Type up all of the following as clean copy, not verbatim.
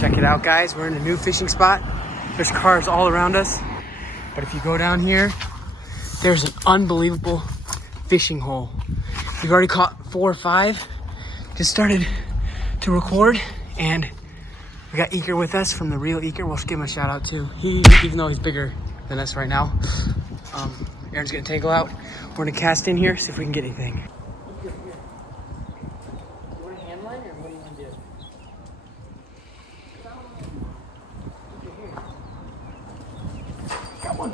Check it out, guys. We're in a new fishing spot. There's cars all around us. But if you go down here, there's an unbelievable fishing hole. We've already caught 4 or 5. Just started to record, and we got Eker with us from the Real Eker. We'll give him a shout out too. Even though he's bigger than us right now. Aaron's gonna tangle out. We're gonna cast in here, see if we can get anything. You want a hand line, or what do you want to do? Got one.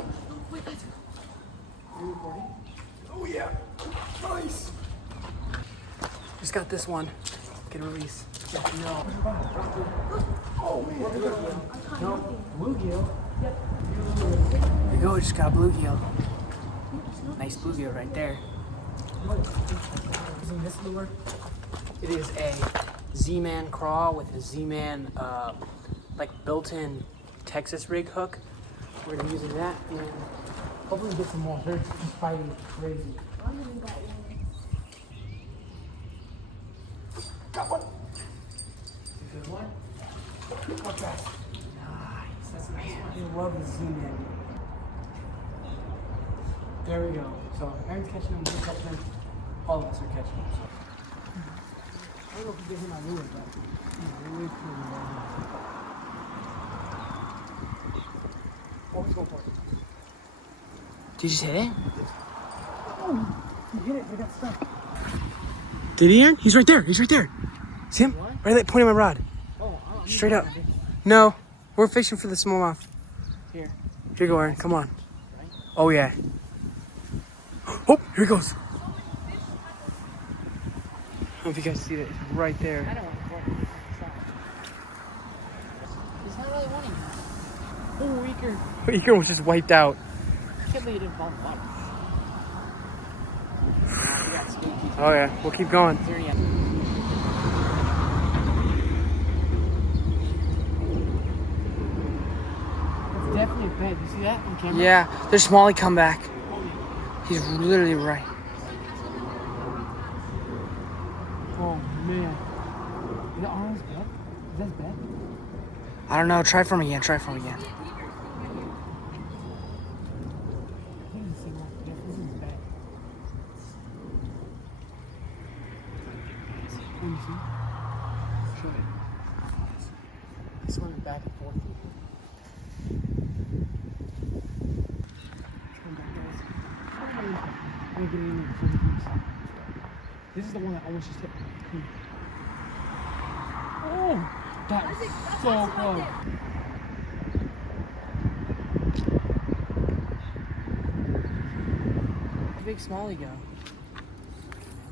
Are you recording? Oh yeah. Nice. Just got this one. Get a release. Yeah, no. Oh man. No. Bluegill. Yep. There you go. Just got a bluegill. Nice bluegill right there. Using this lure. It is a Z-Man crawl with a Z-Man like built-in Texas rig hook. We're gonna be using that and hopefully get some more. They're just fighting crazy. Got one. Good one. What's that? Nice. That's a nice one. I love the Z-Man. There we go. So Aaron's catching them, we're catching them. All of us are catching them. So. I don't know if we get him on lure, but he's really cool. What was going for? Did you just hit it? Oh, he hit it. I got stuck. Did he, Aaron? He's right there. He's right there. See him? What? Right there, pointing my rod. Oh, straight up. No, we're fishing for the smallmouth. Here you go, Aaron. Come on. Oh, yeah. Oh, here he goes. I don't know if you guys see it. It's right there. I don't want to record it. He's not really wanting it. Oh, Eker was just wiped out. I can't believe he didn't fall in the water. Oh, yeah. We'll keep going. It's definitely a bed. You see that on camera? Yeah. There's Smalley come back. He's literally right. Oh, man. Is that Arnold's bed? Is that his bed? I don't know. Try from again. Try from again. Let me see. Show it. It's swimming back and forth. I'm gonna get in there before he comes. This is the one that almost just hit me. Oh, that was so close. Where'd the big Smalley go?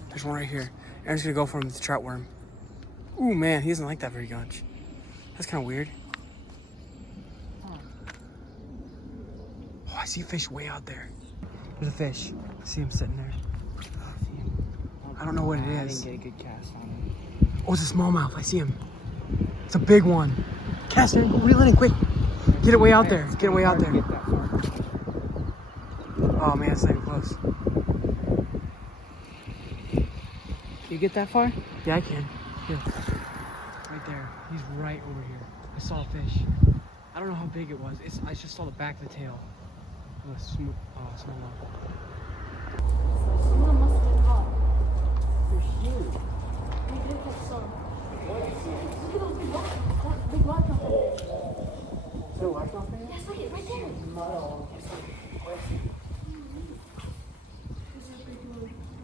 There's one right here. Aaron's gonna go for him with the trout worm. Ooh, man, he doesn't like that very much. That's kind of weird. Oh, I see a fish way out there. There's a fish. I see him sitting there. I don't know what it is. I didn't get a good cast on him. Oh, it's a smallmouth. I see him. It's a big one. Cast it. Reel it in quick. Get it way out there. Get it way out there. Oh, man, it's not even close. Can you get that far? Yeah, I can. Here. Right there. He's right over here. I saw a fish. I don't know how big it was. I just saw the back of the tail. Oh, small one. Someone must have been caught. They're huge. We did catch some. Look at those big rocks. That big rock out there. Is there a largemouth there? Yes, look it right there.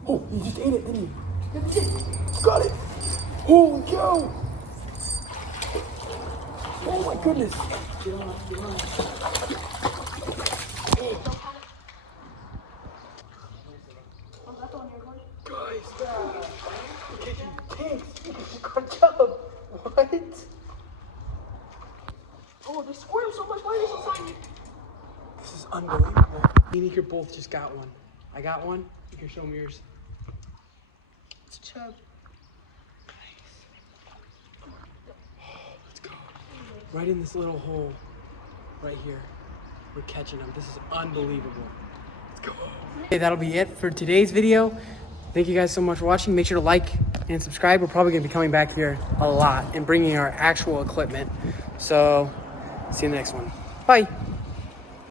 Oh, he just ate it, didn't he? Got it! Holy cow! Oh my goodness! Get on. Guys, we're catching tanks. Good job. What? Oh, they squirm so much. Why are they so tiny? This is unbelievable. Me and Eker both just got one. I got one. You can show me yours. It's a chub. Nice. Oh, let's go. Right in this little hole. Right here. We're catching them. This is unbelievable. Let's go. Okay, that'll be it for today's video. Thank you guys so much for watching. Make sure to like, and subscribe. We're probably going to be coming back here a lot and bringing our actual equipment. So see you in the next one. Bye.